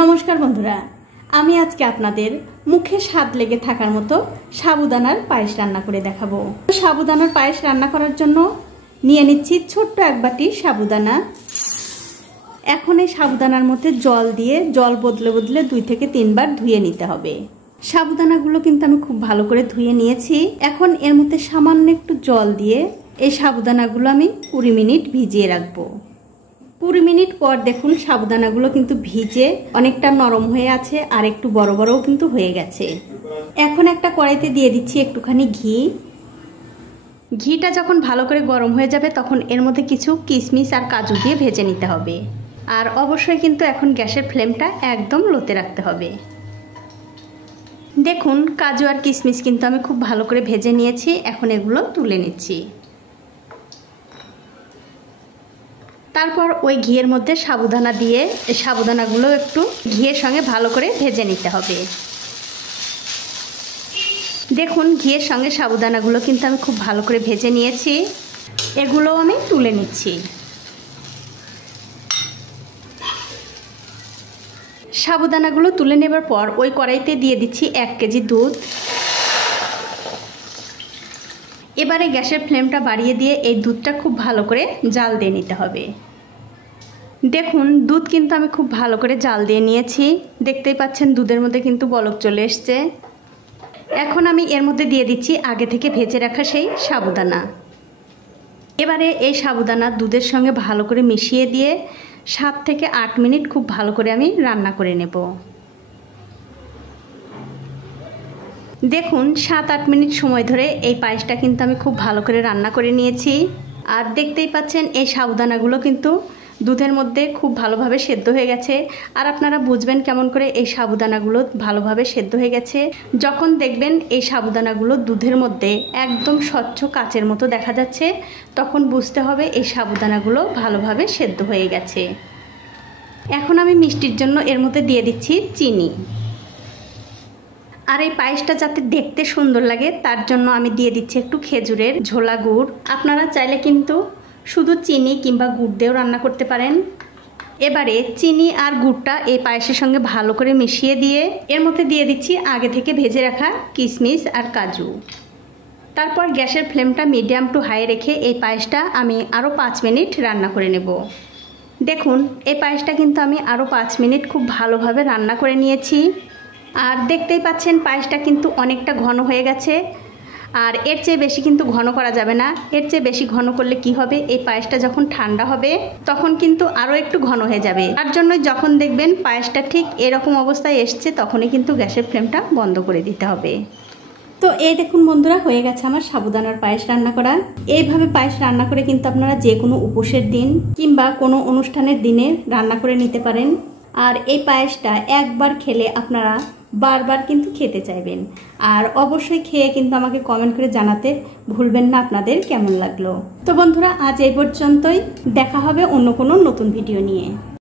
নমস্কার বন্ধুরা, আমি আজকে আপনাদের মুখে স্বাদ লেগে থাকার মতো সাবুদানার পায়েস রান্না করে দেখাবো। সাবুদানার পায়েস রান্না করার জন্য নিয়ে নিচ্ছি ছোট্ট এক বাটি সাবুদানা। এখন এই সাবুদানার মধ্যে জল দিয়ে জল বদলে বদলে 2 থেকে 3 বার ধুয়ে নিতে হবে। সাবুদানাগুলো কিন্তু আমি খুব ভালো করে ধুয়ে নিয়েছি। এখন এর মধ্যে সামান্য একটু জল দিয়ে এই সাবুদানাগুলো আমি 20 মিনিট ভিজিয়ে রাখবো। 20 মিনিট পর দেখুন সাবুদানাগুলো কিন্তু ভিজে অনেকটা নরম হয়ে আছে আর একটু বড় বড়ও কিন্তু হয়ে গেছে। এখন একটা কড়াইতে দিয়ে দিচ্ছি একটুখানি ঘি। ঘিটা যখন ভালো করে গরম হয়ে যাবে তখন এর মধ্যে কিছু কিশমিশ আর কাজু দিয়ে ভেজে নিতে হবে। আর অবশ্যই কিন্তু এখন গ্যাসের ফ্লেমটা একদম লোতে রাখতে হবে। দেখুন কাজু আর কিশমিশ কিন্তু আমি খুব ভালো করে ভেজে নিয়েছি। এখন এগুলো তুলে নিচ্ছি। তারপর ওই ঘিয়ের মধ্যে সাবুদানা দিয়ে সাবুদানাগুলো একটু ঘিয়ের সঙ্গে ভালো করে ভেজে নিতে হবে। দেখুন ঘিয়ের সঙ্গে সাবুদানাগুলো কিন্তু আমি খুব ভালো করে ভেজে নিয়েছি। এগুলো আমি তুলে নিচ্ছি। সাবুদানাগুলো তুলে নেবার পর ওই কড়াইতে দিয়ে দিচ্ছি 1 কেজি দুধ। এবারে গ্যাসের ফ্লেমটা বাড়িয়ে দিয়ে এই দুধটা খুব ভালো করে জাল দিয়ে নিতে হবে। দেখুন দুধ কিন্তু আমি খুব ভালো করে জাল দিয়ে নিয়েছি। দেখতেই পাচ্ছেন দুধের মধ্যে কিন্তু বলক চলে এসছে। এখন আমি এর মধ্যে দিয়ে দিচ্ছি আগে থেকে ভেজে রাখা সেই সাবুদানা। এবারে এই সাবুদানা দুধের সঙ্গে ভালো করে মিশিয়ে দিয়ে 7 থেকে 8 মিনিট খুব ভালো করে আমি রান্না করে নেব। দেখুন 7-8 মিনিট সময় ধরে এই পায়েসটা কিন্তু আমি খুব ভালো করে রান্না করে নিয়েছি। আর দেখতেই পাচ্ছেন এই সাবুদানাগুলো কিন্তু দুধের মধ্যে খুব ভালোভাবে সেদ্ধ হয়ে গেছে। আর আপনারা বুঝবেন কেমন করে এই সাবুদানাগুলো ভালোভাবে সেদ্ধ হয়ে গেছে, যখন দেখবেন এই সাবুদানাগুলো দুধের মধ্যে একদম স্বচ্ছ কাচের মতো দেখা যাচ্ছে, তখন বুঝতে হবে এই সাবুদানাগুলো ভালোভাবে সেদ্ধ হয়ে গেছে। এখন আমি মিষ্টির জন্য এর মধ্যে দিয়ে দিচ্ছি চিনি। আর এই পায়েসটা যাতে দেখতে সুন্দর লাগে তার জন্য আমি দিয়ে দিচ্ছি একটু খেজুরের ঝোলা গুড়। আপনারা চাইলে কিন্তু শুধু চিনি কিংবা গুড় দিয়েও রান্না করতে পারেন। এবারে চিনি আর গুড়টা এই পায়েসের সঙ্গে ভালো করে মিশিয়ে দিয়ে এর মধ্যে দিয়ে দিচ্ছি আগে থেকে ভেজে রাখা কিশমিশ আর কাজু। তারপর গ্যাসের ফ্লেমটা মিডিয়াম টু হাই রেখে এই পায়েসটা আমি আরও 5 মিনিট রান্না করে নেব। দেখুন এই পায়েসটা কিন্তু আমি আরও 5 মিনিট খুব ভালোভাবে রান্না করে নিয়েছি। আর দেখতেই পাচ্ছেন পায়েসটা কিন্তু অনেকটা ঘন হয়ে গেছে। আর এর চেয়ে বেশি কিন্তু ঘন করা যাবে না। এর চেয়ে বেশি ঘন করলে কি হবে, এই পায়েসটা যখন ঠান্ডা হবে তখন কিন্তু আরও একটু ঘন হয়ে যাবে। তার জন্য যখন দেখবেন পায়েসটা ঠিক এরকম অবস্থায় এসছে তখনই কিন্তু গ্যাসের ফ্লেমটা বন্ধ করে দিতে হবে। তো এই দেখুন বন্ধুরা, হয়ে গেছে আমার সাবুদানার পায়েস রান্না করা। এইভাবে পায়েস রান্না করে কিন্তু আপনারা যে কোনো উপোসের দিন কিংবা কোনো অনুষ্ঠানের দিনে রান্না করে নিতে পারেন। আর এই পায়েসটা একবার খেলে আপনারা বারবার কিন্তু খেতে চাইবেন। আর অবশ্যই খেয়ে কিন্তু আমাকে কমেন্ট করে জানাতে ভুলবেন না আপনাদের কেমন লাগলো। তো বন্ধুরা আজ এই পর্যন্তই, দেখা হবে অন্য কোনো নতুন ভিডিও নিয়ে।